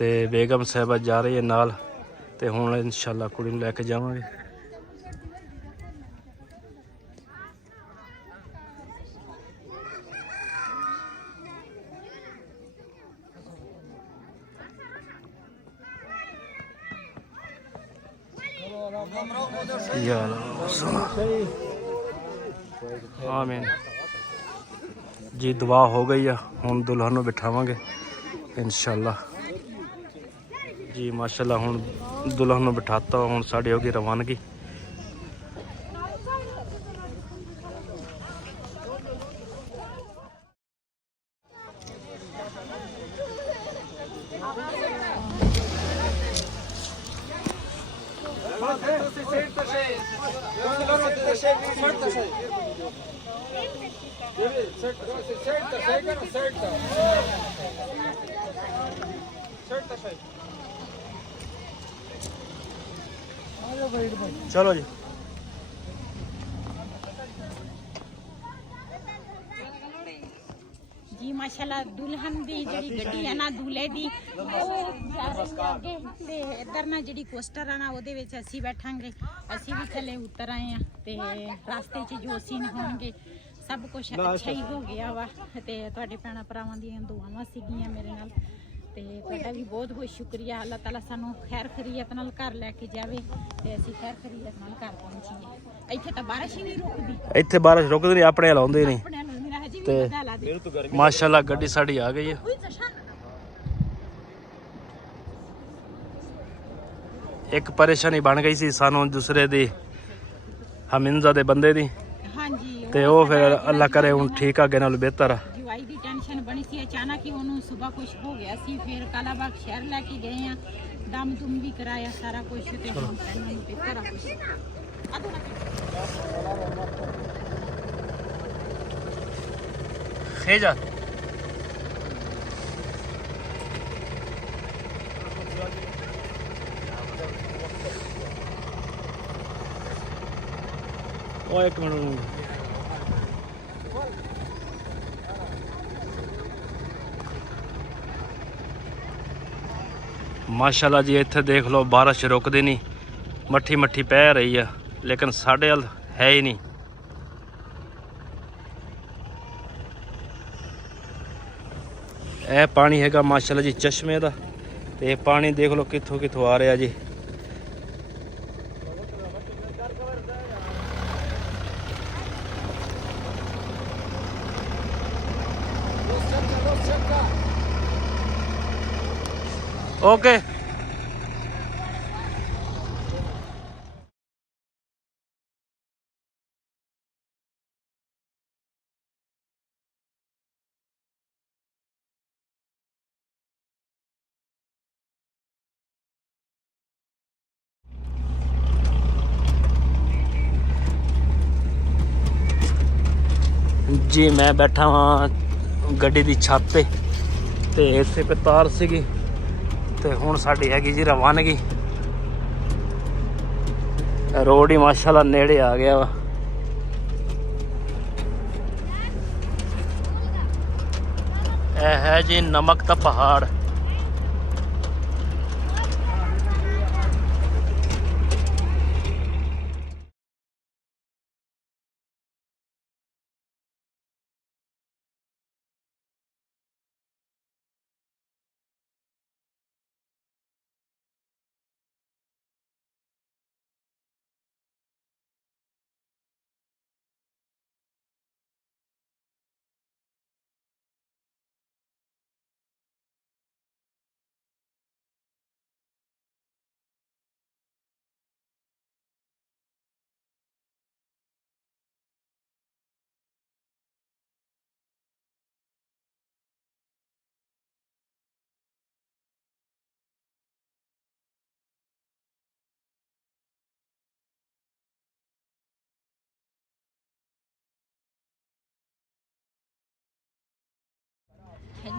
ते बेगम साहबा जा रही है नाल ते हुण इंशाल्लाह कुड़ी नूं लैके जावांगे। आमीन जी। दुआ हो गई है, हुण दुल्हन नूं बिठावांगे इंशाल्लाह जी। माशाल्लाह हुण दुल्हन नूं बिठाता, हुण साडी होगी रवानगी। चलो जी। जी माशाल्लाह दुल्हन दी जिहड़ी गड्डी है ना दूल्हे दी ਉਹ ਜਾ ਰਹੀ ਹੈ ਅੱਗੇ ਤੇ ਇੱਧਰ ਨਾ ਜਿਹੜੀ ਕੋਸਟਰ ਆ ਨਾ ਉਹਦੇ ਵਿੱਚ ਅਸੀਂ ਬੈਠਾਂਗੇ। ਅਸੀਂ ਵੀ ਥੱਲੇ ਉਤਰ ਆਏ ਆ ਤੇ ਰਸਤੇ 'ਚ ਜੋ ਸੀਨ ਹੋਣਗੇ ਸਭ ਕੁਝ ਅੱਛਾ ਹੀ ਹੋ ਗਿਆ ਵਾ ਤੇ ਤੁਹਾਡੇ ਭੈਣਾਂ ਭਰਾਵਾਂ ਦੀਆਂ ਦੁਆਵਾਂ ਸੀਗੀਆਂ ਮੇਰੇ ਨਾਲ ਤੇ ਤੁਹਾਡਾ ਵੀ ਬਹੁਤ ਬਹੁਤ ਸ਼ੁਕਰੀਆ। ਅੱਲਾਹ ਤਾਲਾ ਸਾਨੂੰ ਖੈਰ ਖਰੀਅਤ ਨਾਲ ਘਰ ਲੈ ਕੇ ਜਾਵੇ ਤੇ ਅਸੀਂ ਖੈਰ ਖਰੀਅਤ ਨਾਲ ਘਰ ਪਹੁੰਚੀਏ। ਇੱਥੇ ਤਾਂ ਬਾਰਿਸ਼ ਹੀ ਨਹੀਂ ਰੁਕਦੀ, ਇੱਥੇ ਬਾਰਿਸ਼ ਰੁਕਦੀ ਨਹੀਂ, ਆਪਣੇ ਲਾਉਂਦੇ ਨਹੀਂ ਆਪਣੇ ਨਾਲ ਮੇਰਾ ਹਜੇ ਵੀ ਤੇ ਪਤਾ ਲਾ ਦੇ। माशाल्लाह गड्डी साड़ी आ गई है। एक परेशानी बन गई सी सानू दूसरे दी हमिंजा दे बंदे दी ਹਾਂਜੀ ते ओ फिर अल्लाह करे हुण ठीक अगे नाल बेहतर आ। ਜਵਾਈ ਦੀ ਟੈਨਸ਼ਨ ਬਣੀ ਸੀ, ਅਚਾਨਕ ਹੀ ਉਹਨੂੰ ਸਵੇਰ ਕੁਝ ਹੋ ਗਿਆ ਸੀ। ਫਿਰ ਕਾਲਾਬਾਗ ਸ਼ਹਿਰ ਲੈ ਕੇ ਗਏ ਆ, ਦਮ ਦੁਮ ਵੀ ਕਰਾਇਆ ਸਾਰਾ ਕੁਝ ਤੇ ਹੁਣ ਪੈਣਾ ਨੂੰ ਪੇਪਰ ਆ ਕੁਝ खेजा ओ एक मिनट माशाल्लाह जी। इत्थे देख लो बारिश रुकदी नहीं, मट्ठी मट्ठी पै रही है लेकिन साढ़े हल है ही नहीं। ਇਹ ਪਾਣੀ ਹੈਗਾ ਮਾਸ਼ਾਅੱਲਾ ਜੀ ਚਸ਼ਮੇ ਦਾ ਤੇ ਇਹ ਪਾਣੀ ਦੇਖ ਲਓ ਕਿੱਥੋਂ ਕਿੱਥੋਂ ਆ ਰਿਹਾ ਜੀ। ਓਕੇ जी। मैं बैठा हाँ गड्डी की छत पे ते इत्थे पे तार सीगी ते हुण साडी हैगी जी रवानगी। रोड ही माशाल्लाह नेड़े आ गया वा। यह है जी नमक दा पहाड़।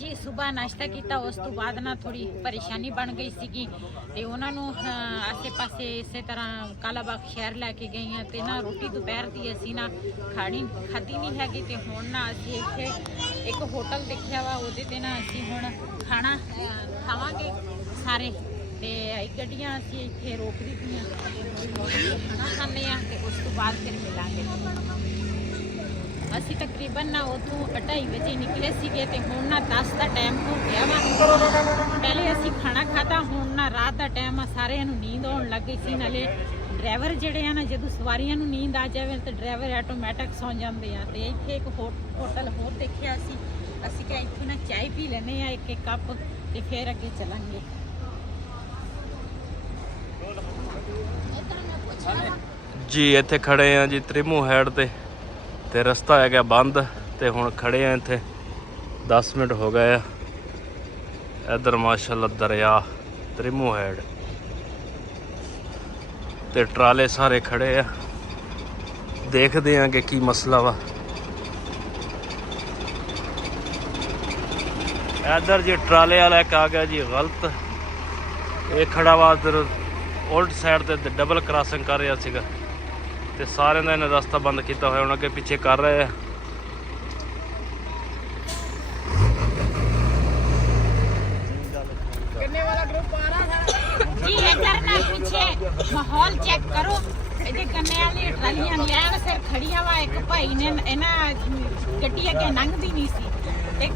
जी सुबह नाश्ता किया, उस तो बाद ना थोड़ी परेशानी बन गई सी ते उन्होंने आसे पासे इस तरह कालाबाग शहर लैके गई हैं तो ना रोटी दोपहर की असी ना खाधी नहीं हैगी ते हुण ना असी इत्थे एक होटल देखिया वा उहदे ते ना असी हुण खाना खावांगे ਸਾਰੇ ਤੇ ਗੱਡੀਆਂ ਅਸੀਂ ਇੱਥੇ ਰੋਕ ਦਿੱਤੀਆਂ ਖਾਣਾ ਖਾਂਦੇ ਆ ਤੇ ਉਸ ਤੋਂ ਬਾਅਦ ਫਿਰ ਮਿਲਾਂਗੇ। ਅਸੀਂ ਤਕਰੀਬਨ ਨਾ ਉੱਥੋਂ 2:30 ਵਜੇ ਨਿਕਲੇ ਸੀਗੇ ਤੇ ਹੁਣ ਨਾ 10 ਦਾ ਟਾਈਮ ਹੋ ਗਿਆ ਵਾ। ਪਹਿਲੇ ਅਸੀਂ ਖਾਣਾ ਖਾਧਾ, ਹੁਣ ਨਾ ਰਾਤ ਦਾ ਟਾਈਮ ਆ, ਸਾਰਿਆਂ ਨੂੰ ਨੀਂਦ ਆਉਣ ਲੱਗ ਗਈ ਸੀ। ਨਾਲੇ ਡਰਾਈਵਰ ਜਿਹੜੇ ਆ ਨਾ, ਜਦੋਂ ਸਵਾਰੀਆਂ ਨੂੰ ਨੀਂਦ ਆ ਜਾਵੇ ਤਾਂ ਡਰਾਈਵਰ ਆਟੋਮੈਟਿਕ ਸੌਂ ਜਾਂਦੇ ਆ। ਤੇ ਇੱਥੇ ਇੱਕ ਹੋਟਲ ਹੋਰ ਦੇਖਿਆ ਅਸੀਂ ਕਿਹਾ ਇੱਥੇ ਨਾ ਚਾਹ ਪੀ ਲੈਂਦੇ ਆ ਇੱਕ ਕੱਪ ਤੇ ਫਿਰ ਅੱਗੇ ਚੱਲਾਂਗੇ। ਜੀ ਇੱਥੇ ਖੜੇ ਆ ਜੀ ਤ੍ਰਿਮੂ ਹੈਡ ਤੇ ਰਸਤਾ ਹੈਗਾ ਬੰਦ ਤੇ ਹੁਣ ਖੜੇ ਆ ਇੱਥੇ 10 ਮਿੰਟ ਹੋ ਗਏ ਆ। ਇੱਧਰ ਮਾਸ਼ਾਅੱਲਾ ਦਰਿਆ ਤ੍ਰਿਮੂ ਹੈਡ ਤੇ ਟਰਾਲੇ ਸਾਰੇ ਖੜੇ ਆ, ਦੇਖਦੇ ਆ ਕਿ ਕੀ ਮਸਲਾ ਵਾ। ਇੱਧਰ ਜੀ ਟਰਾਲੇ ਵਾਲਾ ਇੱਕ ਆ ਗਿਆ ਜੀ ਗਲਤ, ਇਹ ਖੜਾ ਵਾ ਇੱਧਰ ਉਲਟ ਸਾਈਡ ਤੇ ਡਬਲ ਕ੍ਰਾਸਿੰਗ ਕਰ ਰਿਹਾ ਸੀਗਾ ਤੇ ਸਾਰਿਆਂ ਦਾ ਇਹਨੇ ਰਸਤਾ ਬੰਦ ਕੀਤਾ ਹੋਇਆ, ਹੁਣ ਅੱਗੇ ਪਿੱਛੇ ਕਰ ਰਹੇ ਆ। ਜੀ ਇੱਧਰ ਨਾ ਪਿੱਛੇ ਮਾਹੌਲ ਚੈੱਕ ਕਰੋ। ਇਹਦੇ ਕੰਨੇ ਵਾਲੀ ਟਰਾਲੀਆਂ ਲੈਣ ਸਿਰ ਖੜੀਆਂ ਵਾ। ਇੱਕ ਭਾਈ ਨੇ ਇਹਨਾਂ ਗੱਡੀ ਅੱਗੇ ਲੰਘਦੀ ਨਹੀਂ ਸੀ ਤੇ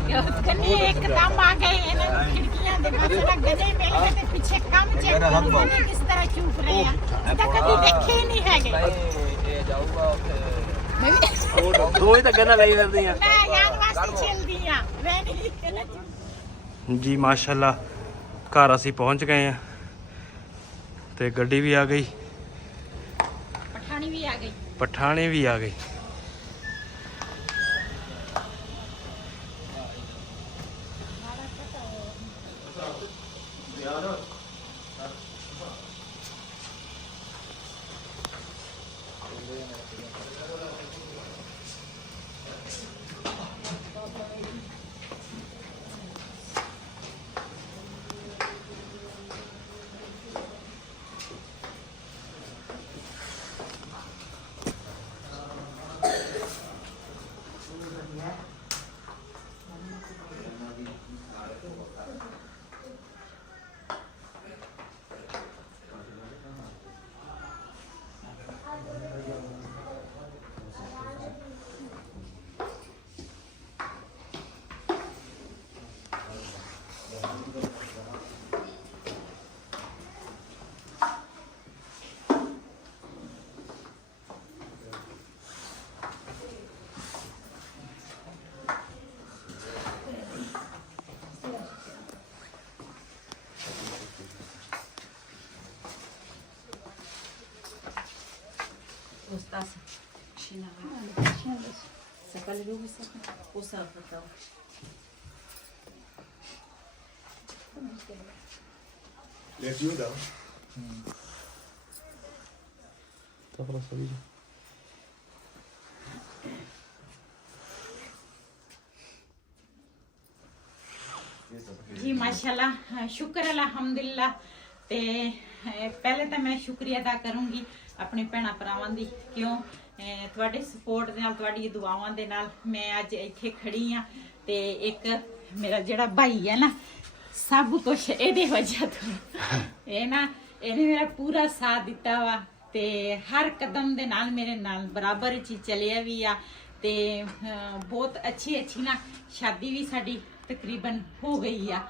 ਕੰਨੇ ਇੱਕਦਮ ਆ ਗਏ, ਇਹਨਾਂ ਨੂੰ ਖਿੜਕੀਆਂ ਦੇ ਪਾਸੇ ਨਾ ਗਦੇ ਮਿਲ ਗਏ ਤੇ ਪਿੱਛੇ ਕੰਮ ਚੈੱਕ ਕਰੋ ਕਿਸ ਤਰ੍ਹਾਂ ਚੂਪ ਰਹੇ ਆ। ਤਾਂ ਕਦੀ ਦੇਖੇ ਹੀ ਨਹੀਂ ਹੈਗੇ। ਦੋ ਹੀ ਤਾਂ ਗੰਨਾ ਲਈ ਫਿਰਦੀ ਆ। ਮੈਂ ਯਾਦ ਵਾਸਤੇ ਚੱਲਦੀ ਆ, ਮੈਂ ਨਹੀਂ ਕਹਿੰਦਾ ਜੀ ਮਾਸ਼ਾਅੱਲਾ ਘਰ ਅਸੀਂ ਪਹੁੰਚ ਗਏ ਆ ਤੇ ਗੱਡੀ ਵੀ ਆ ਗਈ, ਪਠਾਣੀ ਵੀ ਆ ਗਈ। ਪਠਾਣੀ ਵੀ ਆ ਗਈ। Let you go. जी माशाल्लाह, शुक्र अल्हम्दुलिल्लाह। ते पहले तो मैं शुक्रिया अदा करूँगी अपने भैणा भरावां दी, क्यों ਤੁਹਾਡੇ ਸਪੋਰਟ ਦੇ ਨਾਲ, ਤੁਹਾਡੀ ਦੁਆਵਾਂ ਦੇ ਨਾਲ ਮੈਂ ਅੱਜ ਇੱਥੇ ਖੜੀ ਆ। ਤੇ ਇੱਕ ਮੇਰਾ ਜਿਹੜਾ ਭਾਈ ਹੈ ਨਾ, ਸਭ ਕੁਝ ਇਹਦੇ ਵਜ੍ਹਾ ਤੋਂ ਇਹਨੇ ਮੇਰਾ ਪੂਰਾ ਸਾਥ ਦਿੱਤਾ ਵਾ ਤੇ ਹਰ ਕਦਮ ਦੇ ਨਾਲ ਮੇਰੇ ਨਾਲ ਬਰਾਬਰ ਚ ਚੱਲਿਆ ਵੀ ਆ। ਤੇ ਬਹੁਤ ਅੱਛੀ ਨਾ ਸ਼ਾਦੀ ਵੀ ਸਾਡੀ ਤਕਰੀਬਨ ਹੋ ਗਈ ਆ।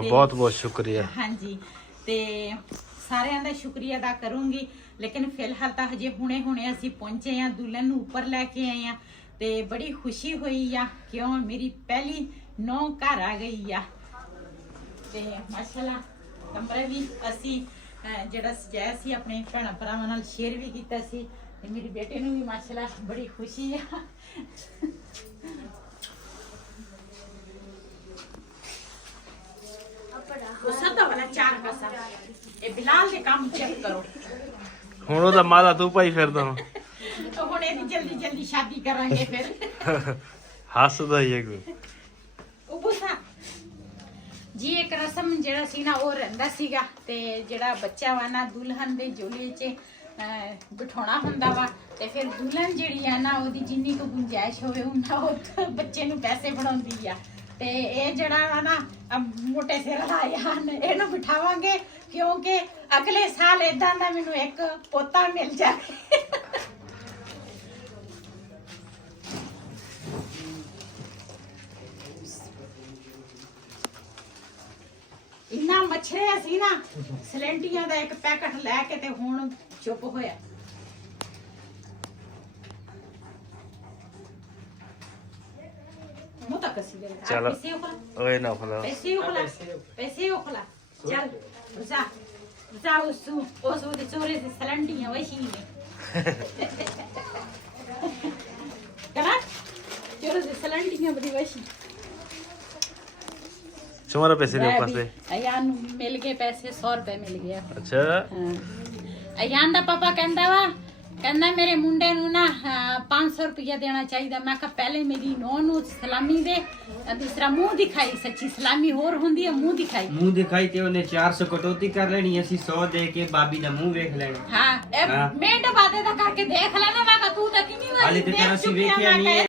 ਬਹੁਤ ਬਹੁਤ ਸ਼ੁਕਰੀਆ। ਹਾਂਜੀ, ਤੇ ਸਾਰਿਆਂ ਦਾ ਸ਼ੁਕਰੀਆ ਅਦਾ ਕਰੂੰਗੀ। लेकिन फिलहाल तो हजे हुणे असी पहुंचे हैं, दुल्हन ऊपर लैके आए हैं ते बड़ी खुशी हुई आ, क्यों मेरी पहली नौ घर आ गई आ। ते माशाल्लाह कमरा भी असी जेड़ा सजाया सी अपने भैणा भरावां नाल शेयर भी कीता सी ते मेरी बेटे नूं भी माशाल्लाह बड़ी खुशी आ। उसदा वाला चार पासा ए बिलाल दे काम चेक करो। ਹੁਣ ਉਹਦਾ ਮਾਦਾ ਤੂੰ ਭਾਈ ਫਿਰਦਾ ਹੁਣ तो ਹੁਣ ਇਹਦੀ ਜਲਦੀ ਸ਼ਾਦੀ ਕਰਾਂਗੇ ਫਿਰ। ਹੱਸਦਾ ਹੀ ਹੈ ਕੋਈ। ਉਹ ਪੁੱਛਾ ਜੀ, ਇੱਕ ਰਸਮ ਜਿਹੜਾ ਸੀ ਨਾ ਉਹ ਰਹਿੰਦਾ ਸੀਗਾ ਤੇ ਜਿਹੜਾ ਬੱਚਾ ਵਾ ਨਾ ਦੁਲਹਨ ਦੇ ਝੋਲੇ 'ਚ ਬਿਠਾਉਣਾ ਹੁੰਦਾ ਵਾ ਤੇ ਫਿਰ ਦੁਲਹਨ ਜਿਹੜੀ ਆ ਨਾ ਉਹਦੀ ਜਿੰਨੀ ਕੁ ਗੁੰਜਾਇਸ਼ ਹੋਵੇ ਉਹਨਾਂ ਉਹ ਬੱਚੇ ਨੂੰ ਪੈਸੇ ਬਣਾਉਂਦੀ ਆ। ਤੇ ਇਹ ਜਿਹੜਾ ਵਾ ਨਾ ਮੋਟੇ ਸਿਰ ਵਾਲਾ ਯਾਨ ਇਹਨੂੰ ਬਿਠਾਵਾਂਗੇ ਕਿਉਂਕਿ ਅਗਲੇ ਸਾਲ ਇਦਾਂ ਦਾ ਮੈਨੂੰ ਇੱਕ ਪੋਤਾ ਮਿਲ ਜਾਵੇ। ਇੰਨਾ ਮੱਛਰਿਆ ਸੀ ਨਾ ਸਿਲੰਡੀਆਂ ਦਾ ਇੱਕ ਪੈਕਟ ਲੈ ਕੇ ਤੇ ਹੁਣ ਚੁੱਪ ਹੋਇਆ। ਮੂੰਹ ਤੱਕ ਸੀ ਦੇ चलो ਪੈਸੇ ਉਖਲਾ ओए ना फला ਪੈਸੇ ਉਖਲਾ ਚੱਲ ਰਜ਼ਾ ਰਜ਼ਾ ਉਸ ਉਹਦੇ ਚੋਰੇ ਦੀ ਸਿਲੰਡੀਆਂ ਵਸ਼ੀ ਨੇ ਕਨਾ ਚੋਰੇ ਦੀ ਸਿਲੰਡੀਆਂ ਬੜੀ ਵਸ਼ੀ। तुम्हारा पैसे नहीं ऊपर से ਅਯਾਨ ਨੂੰ ਮਿਲ ਗਏ ਪੈਸੇ 100 ਰੁਪਏ ਮਿਲ ਗਿਆ। अच्छा ਅਯਾਨ ਦਾ ਪਾਪਾ ਕਹਿੰਦਾ ਵਾ ਕਹਿੰਦਾ ਮੇਰੇ ਮੁੰਡੇ ਨੂੰ ਨਾ 500 ਰੁਪਇਆ ਦੇਣਾ ਚਾਹੀਦਾ। ਮੈਂ ਕਿਹਾ ਪਹਿਲੇ ਮੇਰੀ ਨੌਂ ਨੂੰ ਸਲਾਮੀ ਦੇ ਦੂਸਰਾ ਮੂੰਹ ਦਿਖਾਈ। ਸੱਚੀ ਸਲਾਮੀ ਹੋਰ ਹੁੰਦੀ ਹੈ ਮੂੰਹ ਦਿਖਾਈ। ਮੂੰਹ ਦਿਖਾਈ ਤੇ ਉਹਨੇ 400 ਕਟੌਤੀ ਕਰ ਲੈਣੀ ਅਸੀਂ 100 ਦੇ ਕੇ ਬਾਬੀ ਦਾ ਮੂੰਹ ਵੇਖ ਲੈਣਾ। ਹਾਂ ਇਹ ਮਿੰਟ ਬਾਅਦ ਦਾ ਕਰਕੇ ਦੇਖ ਲੈਣਾ। ਮੈਂ ਕਿਹਾ ਤੂੰ ਤਾਂ ਕਿੰਨੀ ਵਾਰੀ ਹਾਲੇ ਤੇ ਦੇਖ ਤੈਨੂੰ ਅਸੀਂ ਚੁੱਕੀ ਆ। ਵੇਖਿਆ ਮੈਂ ਨਹੀਂ ਕਿਹਾ ਹੈ।